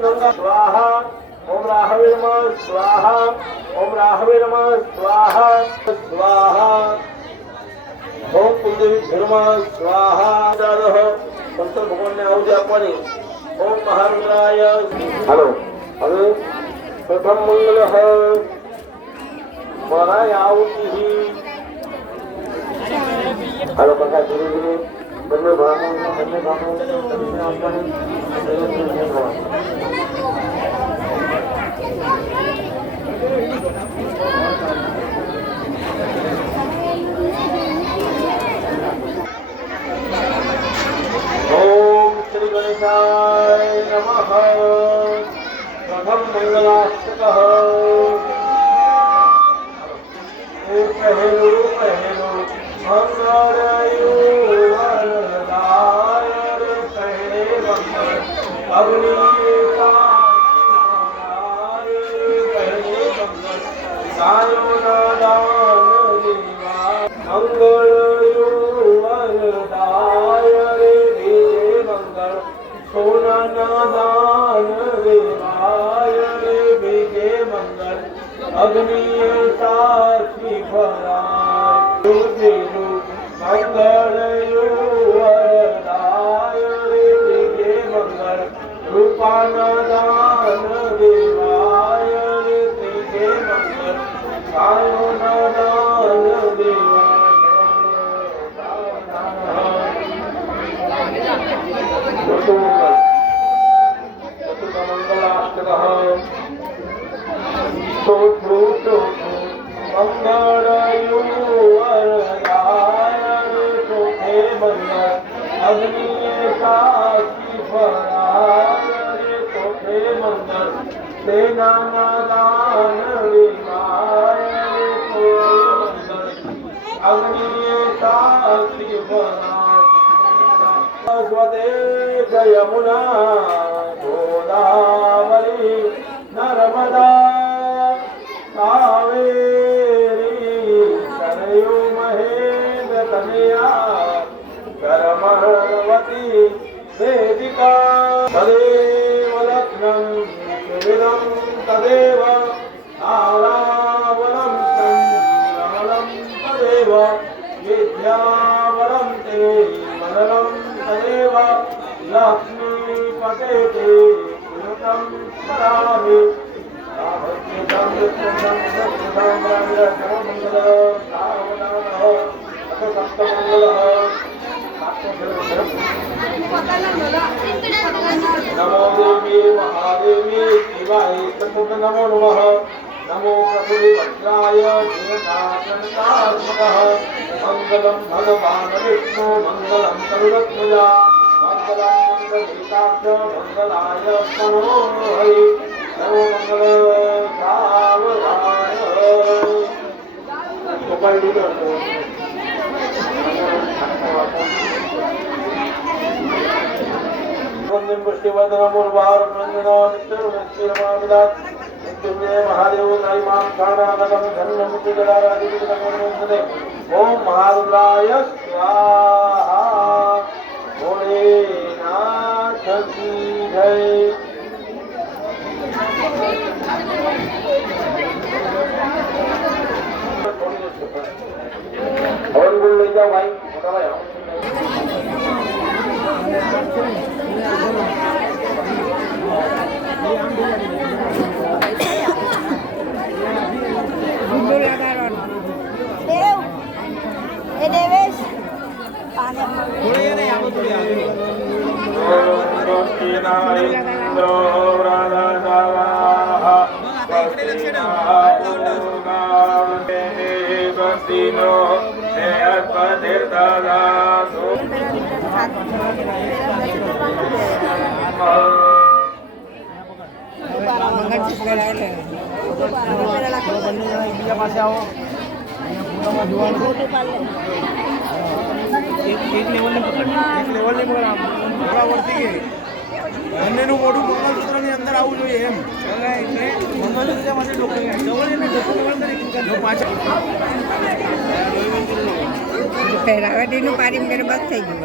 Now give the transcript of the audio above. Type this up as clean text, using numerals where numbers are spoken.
गंगा स्वाहा ओम राहवे नमः स्वाहा ओम राहवे नमः स्वाहा स्वाहा ओम कुलदेवी नमः स्वाहा शंकर भगवान ने आहुति आपवानी ओम महारुद्राय हेलो હવે પ્રથમ મંગલ મહારાજ આहुति हेलो कथा धीरे धीरे બંને ભાગો ओम श्री गणेशाय नमः प्रथम मंगलाष्टकः पहलू मंगलायु वरदाय पहले मंगल अग्नि पहले मंगल सायो नादान देवा मंगलायु वरदाय विजय मंगल सोना नादान देवाय विजय मंगल अग्नि साक्षी भराय मंगलयु वरदाय विजय मंगल रूपानादान देवाय विजय मंगल सायो नादान मंगलाष्टकः मंगलयु वरदाय सुखे मंगल अग्नि साक्षी भराय सुखे मंगल सेना नादान देवाय सुखे मंगल अग्नि साक्षी भराय स्वते यमुना गोदावरी नर्मदा कावेरी सरयू महेंद्र तनया करमवती वेदिका तदेव लग्नं सुविदं तदेव आरावलं रमणं तदेव विद्यावलं ते मनलं तदेव लक्ष्मीपते ते कृतं स्मरामि नमो देवी महादेवी शिवाय नमो नमः नमो प्रभुवे भद्राय देवतात्मकः मंगलम भगवान् विष्णु मंगलम तरुणध्वजा मंगलम मंगलगीताभ्य मंगलाय नमो हरि नमो मंगल सावधाय मोबाइल दीजिए वंदन पुष्टिवर्धन मूर्वार वंदना नित्यमाविदात नित्य महादेव त्रयमां प्राणानगम धन्यं मुक्तिदारादि विदगमनंदने ओम महारुद्राय स्वाहा भोलेनाथ की जय और बोल ले जाओ भाई मोटा भाई देव ए देवेश पाणी थोडे ये रे यावं तू यावं एक लेवल नहीं पकड़ थोड़ा वरती के બંનેનું મોઢું મંગળસૂત્રની અંદર આવવું જોઈએ એમ એટલે મંગળસૂત્ર માટે ડોક્ટર જવળ એને ડોક્ટર પાછળ પહેરાવેટીનું પારી મેરે બસ થઈ ગયું